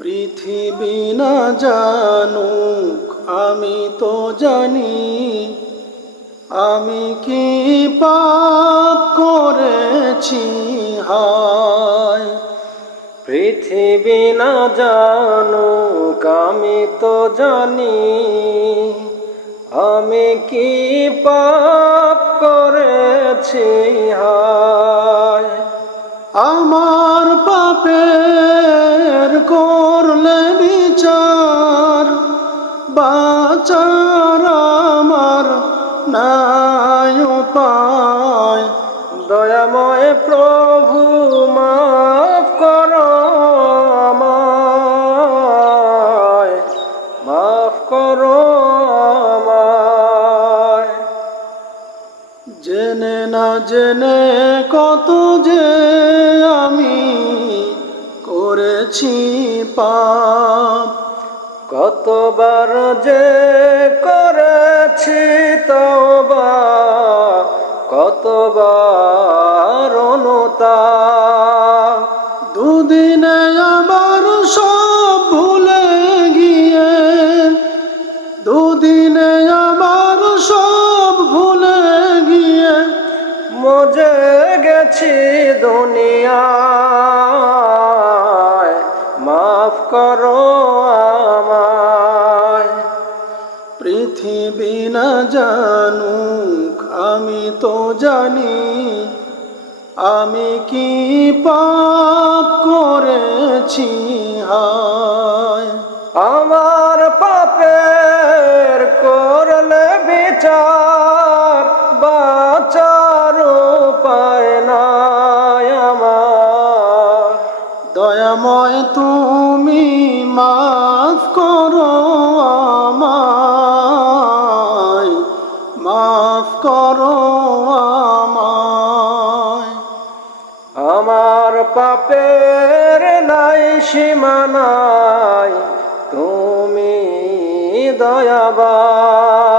পৃথিবী না জানুক আমি তো জানি, আমি কি পাপ করেছি হায়। পৃথিবী না জানুক আমি তো জানি, আমি কি পাপ করেছি হায়। আমার পাপের করলে বিচার, বাঁচার আমার নাই উপায়। দয়াময় প্রভু মাফ করো আমায়, মাফ করো আমায়। জেনে না জেনে কত যে আমি করেছি পাপ, কতবার যে করেছি তওবা, কতবার অনুতাপ। দুদিনে আমার সব ভুলে গিয়ে, দুদিনে আমার সব ভুলে গিয়ে মজে গেছি দুনিয়ায়, মাফ করো আমায়। পৃথিবী না জানুক আমি তো জানি, আমি কি পাপ করেছি হায়। আমার পাপের করলে বিচার, বাঁচার উপায় নাই আমার। দয়াময় তুমি মাফ করো আমায়, মাফ করো আমায়। আমার পাপের নাই সীমা নাই, তুমি দয়াবান।